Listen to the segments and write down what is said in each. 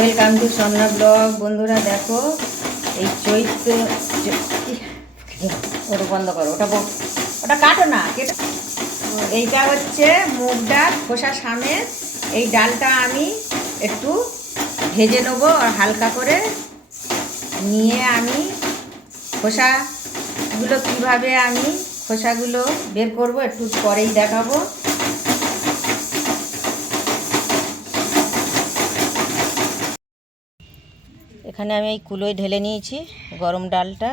Welcome to Somna blog. বন্ধুরা দেখো, এই চৈত্র ওটা বন্ধ করো, ওটা কাটো না, এইটা হচ্ছে মুগ ডাল খোসা সমেত। এই ডালটা আমি একটু ভেজে নেবো আর হালকা করে নিয়ে আমি খোসাগুলো কীভাবে আমি খোসাগুলো বের করব একটু পরেই দেখাবো। এখানে আমি এই কুলোয় ঢেলে নিয়েছি গরম ডালটা,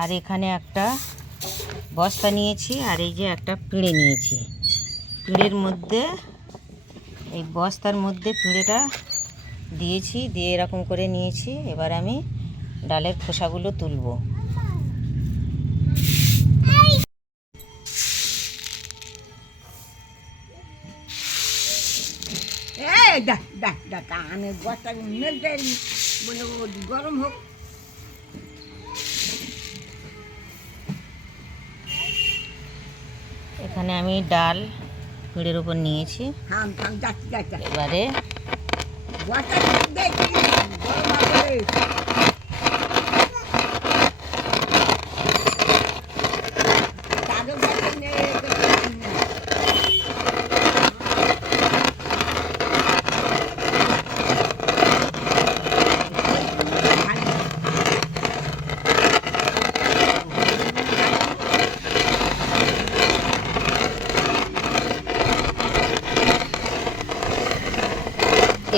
আর এখানে একটা বস্তা নিয়েছি, আর এই যে একটা পিঁড়ে নিয়েছি। পিঁড়ের মধ্যে এই বস্তার মধ্যে পিঁড়েটা দিয়েছি, দিয়ে এরকম করে নিয়েছি। এবার আমি ডালের খোসাগুলো তুলব। গরম হোক। এখানে আমি ডাল পিঁড়ের উপর নিয়েছি। এবারে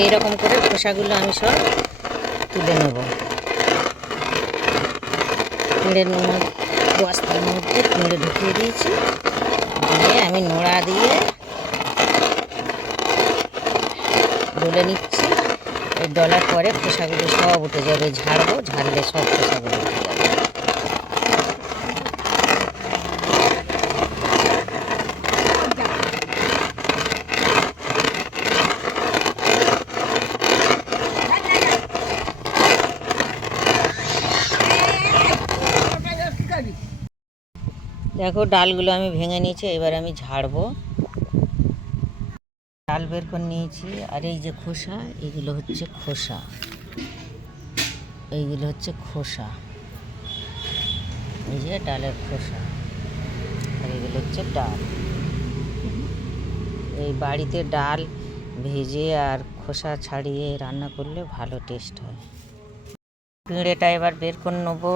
এইরকম করে খোসাগুলো আমি সব তুলে নেব। পিঁড়ের বস্তার মধ্যে পিঁড়ে ঢুকিয়ে দিয়েছি, দিয়ে আমি নোড়া দিয়ে ডলে নিচ্ছি। এই ডলার পরে খোসাগুলো সব উঠে যাবে, ঝাড়বো, ঝাড়লে সব খোসাগুলো উঠে যাবে। দেখো ডালগুলো আমি ভেঙে নিয়েছি, এবার আমি ঝাড়বো। ডাল বের করে নিয়েছি, আর এই যে খোসা, এইগুলো হচ্ছে খোসা, এইগুলো হচ্ছে খোসা, এই যে ডালের খোসা, আর এগুলো হচ্ছে ডাল। এই বাড়িতে ডাল ভেজে আর খোসা ছাড়িয়ে রান্না করলে ভালো টেস্ট হয়। পিঁড়েটা এবার বের করে নেবো।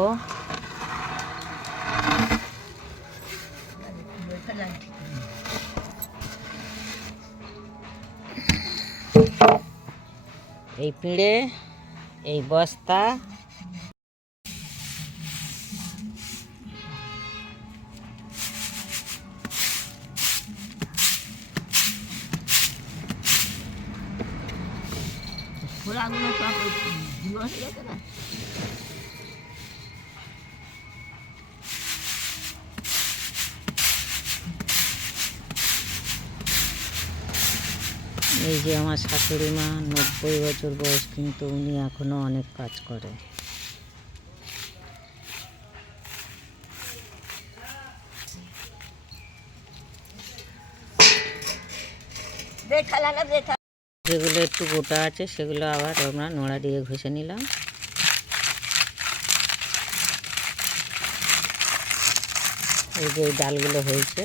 এই পিঁড়ে, এই বস্তা, এই যে আমার শাশুড়ি মা, 90 বছর বয়স, কিন্তু উনি এখনো অনেক কাজ করে। যেগুলো একটু গোটা আছে সেগুলো আবার আমরা নোড়া দিয়ে ঘষে নিলাম। এই যে এই ডালগুলো হয়েছে,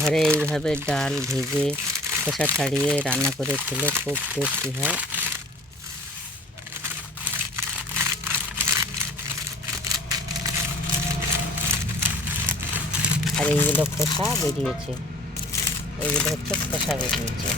ঘরে এইভাবে ডাল ভেজে খোসা ছাড়িয়ে রান্না করে খেলে খুব টেস্টি হয়। আর এইগুলো খোসা বেরিয়েছে, এইগুলো হচ্ছে খোসা বেরিয়েছে।